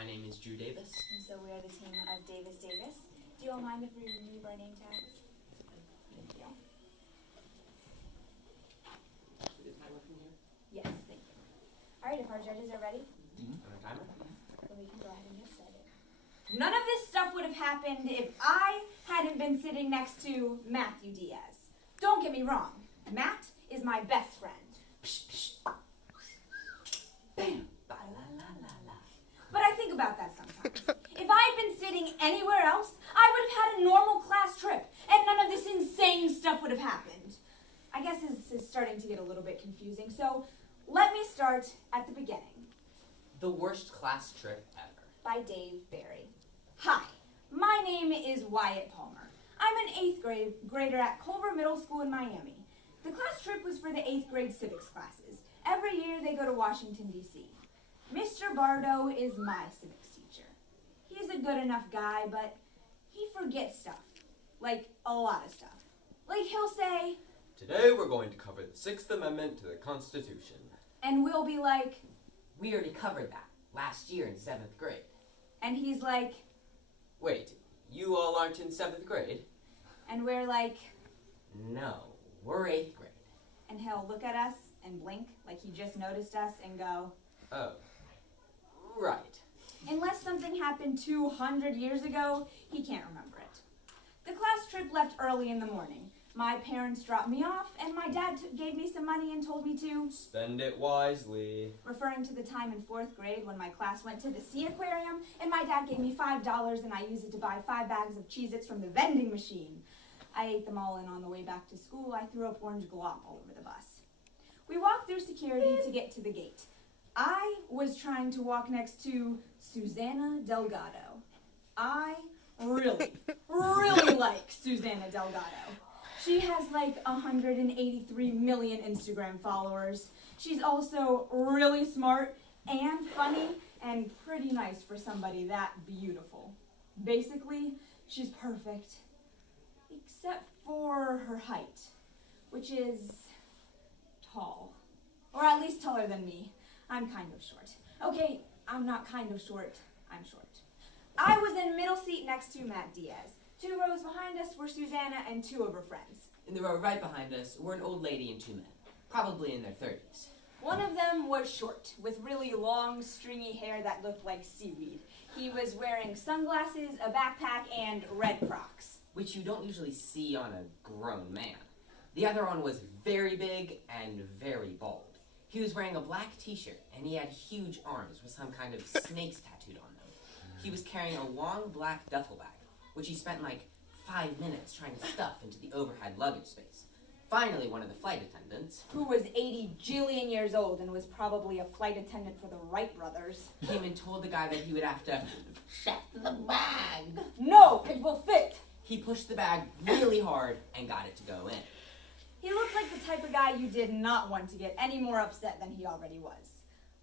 My name is Drew Davis. And so we are the team of Davis. Do you all mind if we remove our name tags? Thank you. Should the timer from here? Yes, thank you. All right, if our judges are ready, On a timer? then we can go ahead and get started. None of this stuff would have happened if I hadn't been sitting next to Matthew Diaz. Don't get me wrong, Matt is my best friend. Psh, psh. Bam, ba la la la la. But I think about that sometimes. If I had been sitting anywhere else, I would have had a normal class trip, and none of this insane stuff would have happened. I guess this is starting to get a little bit confusing, so let me start at the beginning. The worst class trip ever. By Dave Barry. Hi, my name is Wyatt Palmer. I'm an 8th grader at Culver Middle School in Miami. The class trip was for the 8th grade civics classes. Every year they go to Washington, D.C. Mr. Bardo is my civics teacher. He's a good enough guy, but he forgets stuff. Like, a lot of stuff. Like, he'll say, "Today we're going to cover the 6th Amendment to the Constitution." and we'll be like, We already covered that last year in 7th grade. and he's like, Wait, you all aren't in 7th grade? and we're like, No, we're 8th grade. and he'll look at us and blink like he just noticed us and go, Oh, right. unless something happened 200 years ago, he can't remember it. The class trip left early in the morning. My parents dropped me off, and my dad gave me some money and told me to, Spend it wisely. referring to the time in 4th grade when my class went to the sea aquarium, and my dad gave me $5 and I used it to buy 5 bags of Cheez-Its from the vending machine. I ate them all, and on the way back to school, I threw up orange glop all over the bus. We walked through security to get to the gate. I was trying to walk next to Susanna Delgado. I really like Susanna Delgado. She has like 183 million Instagram followers. She's also really smart and funny and pretty nice for somebody that beautiful. Basically, she's perfect. Except for her height, which is tall. Or at least taller than me. I'm kind of short. Okay, I'm not kind of short, I'm short. I was in middle seat next to Matt Diaz. 2 rows behind us were Susanna and 2 of her friends. In the row right behind us were an old lady and 2 men, probably in their 30s. One of them was short, with really long, stringy hair that looked like seaweed. He was wearing sunglasses, a backpack, and red Crocs. Which you don't usually see on a grown man. The other one was very big and very bald. He was wearing a black t-shirt, and he had huge arms with some kind of snakes tattooed on them. He was carrying a long black duffel bag, which he spent like 5 minutes trying to stuff into the overhead luggage space. Finally, one of the flight attendants, Who was 80 jillion years old and was probably a flight attendant for the Wright brothers. came and told the guy that he would have to check the bag. No, it will fit! He pushed the bag really hard and got it to go in. He looked like the type of guy you did not want to get any more upset than he already was.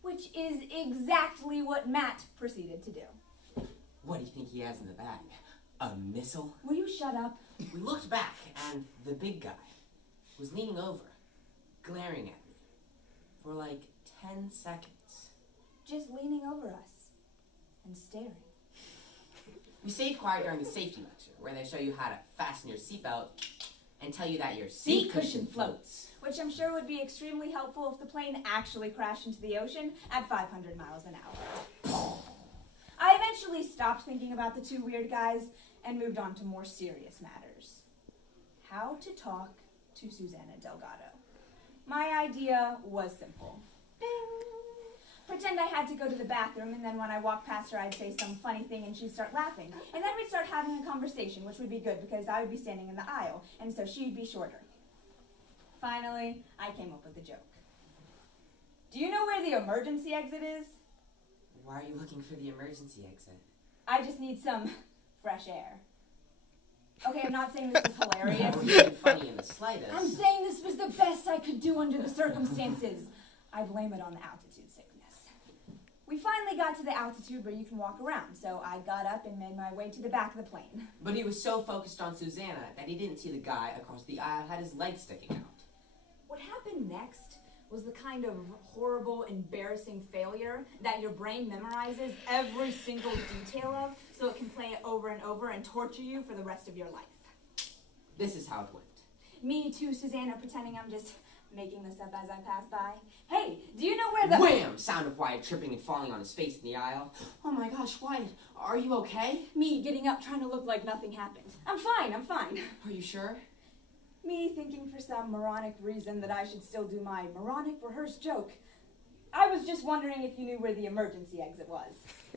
Which is exactly what Matt proceeded to do. What do you think he has in the bag? A missile? Will you shut up? We looked back, and the big guy was leaning over, glaring at me for like 10 seconds. Just leaning over us and staring. We stayed quiet during the safety lecture, where they show you how to fasten your seatbelt and tell you that your seat cushion floats. Which I'm sure would be extremely helpful if the plane actually crashed into the ocean at 500 miles an hour. I eventually stopped thinking about the 2 weird guys and moved on to more serious matters. How to talk to Susanna Delgado. My idea was simple. Ding! Pretend I had to go to the bathroom, and then when I walked past her, I'd say some funny thing and she'd start laughing. And then we'd start having a conversation, which would be good because I would be standing in the aisle, and so she'd be shorter. Finally, I came up with a joke. Do you know where the emergency exit is? Why are you looking for the emergency exit? I just need some fresh air. Okay, I'm not saying this was hilarious. That wasn't even funny in the slightest. I'm saying this was the best I could do under the circumstances. I blame it on the altitude sickness. We finally got to the altitude where you can walk around, so I got up and made my way to the back of the plane. But he was so focused on Susanna that he didn't see the guy across the aisle had his legs sticking out. What happened next was the kind of horrible, embarrassing failure that your brain memorizes every single detail of so it can play it over and over and torture you for the rest of your life. This is how it went. Me too, Susanna, pretending I'm just making this up as I pass by. Hey, do you know where the— Wham! Sound of Wyatt tripping and falling on his face in the aisle. Oh my gosh, Wyatt, are you okay? Me getting up trying to look like nothing happened. I'm fine. Are you sure? Me thinking for some moronic reason that I should still do my moronic rehearsed joke. I was just wondering if you knew where the emergency exit was.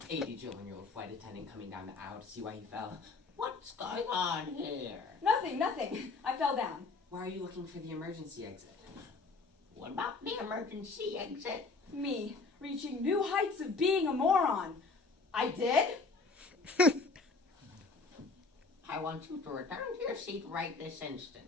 80-jillion-year-old flight attendant coming down the aisle to see why he fell. What's going on here? Nothing. I fell down. Why are you looking for the emergency exit? What about the emergency exit? Me, reaching new heights of being a moron. I did? I want you to return to your seat right this instant.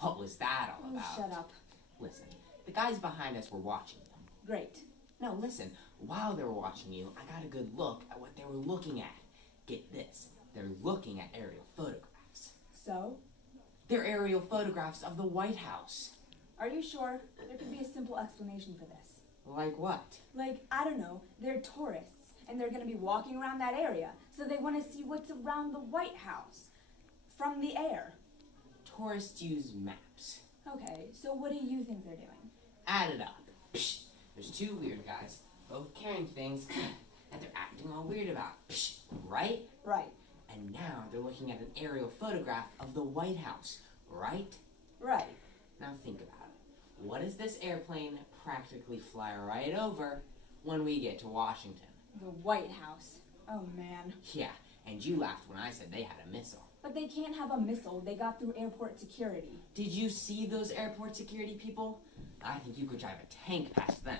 What was that all about? Shut up. Listen, the guys behind us were watching you. Great. No, listen, while they were watching you, I got a good look at what they were looking at. Get this, they're looking at aerial photographs. So? They're aerial photographs of the White House. Are you sure? There could be a simple explanation for this. Like what? Like, I don't know, they're tourists, and they're going to be walking around that area, so they want to see what's around the White House from the air. Tourists use maps. Okay, so what do you think they're doing? Add it up. Psh, there's two weird guys, both carrying things that they're acting all weird about. Psh, right? Right. And now they're looking at an aerial photograph of the White House, right? Right. Now think about it. What does this airplane practically fly right over when we get to Washington? The White House. Oh, man. Yeah, and you laughed when I said they had a missile. But they can't have a missile. They got through airport security. Did you see those airport security people? I think you could drive a tank past them,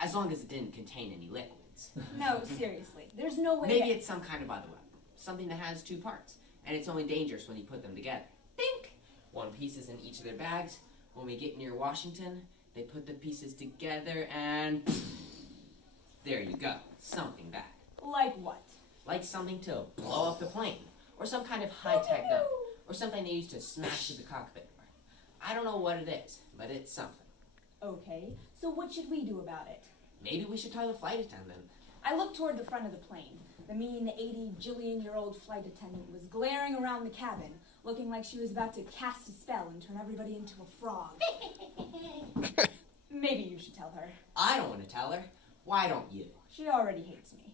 as long as it didn't contain any liquids. No, seriously. There's no way Maybe it's some kind of other weapon. Something that has two parts, and it's only dangerous when you put them together. Think! One piece is in each of their bags. When we get near Washington, they put the pieces together and there you go. Something bad. Like what? Like something to blow up the plane, or some kind of high-tech gun, or something they use to smash through the cockpit door. I don't know what it is, but it's something. Okay, so what should we do about it? Maybe we should tell the flight attendant. I looked toward the front of the plane. The mean 80-jillion-year-old flight attendant was glaring around the cabin, looking like she was about to cast a spell and turn everybody into a frog. Maybe you should tell her. I don't want to tell her. Why don't you? She already hates me.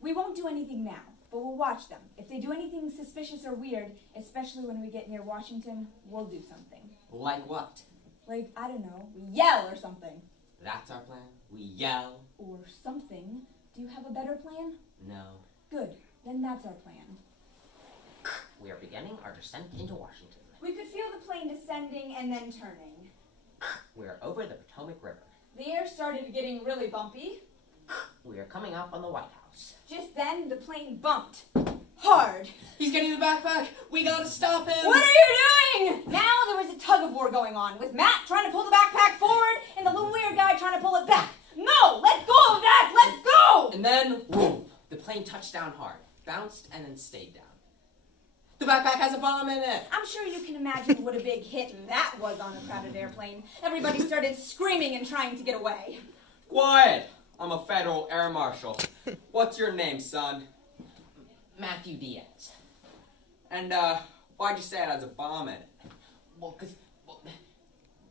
We won't do anything now, but we'll watch them. If they do anything suspicious or weird, especially when we get near Washington, we'll do something. Like what? Like, I don't know, we yell or something. That's our plan? We yell? Or something. Do you have a better plan? No. Good, then that's our plan. We are beginning our descent into Washington. We could feel the plane descending and then turning. We are over the Potomac River. The air started getting really bumpy. We are coming up on the White House. Just then, the plane bumped. Hard. He's getting the backpack! We gotta stop him! What are you doing? Now there was a tug of war going on, with Matt trying to pull the backpack forward and the little weird guy trying to pull it back. No! Let go of that! Let go! And then, whoom! The plane touched down hard, bounced, and then stayed down. The backpack has a bomb in it! I'm sure you can imagine what a big hit that was on a crowded airplane. Everybody started screaming and trying to get away. Quiet! I'm a federal air marshal. What's your name, son? Matthew Diaz. And, why'd you say it has a bomb in it? Well, 'cause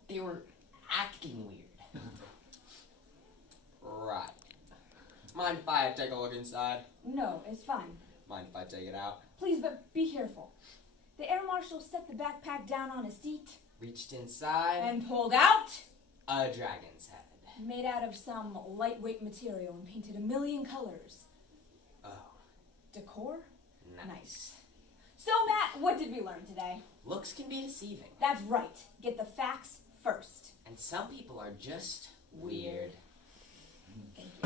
they were acting weird. Right. Mind if I take a look inside? No, it's fine. Mind if I take it out? Please, but be careful. The air marshal set the backpack down on a seat Reached inside, and pulled out, a dragon's head. made out of some lightweight material and painted a million colors. Oh, Decor? nice. So, Matt, what did we learn today? Looks can be deceiving, That's right. Get the facts first. and some people are just weird. Thank you.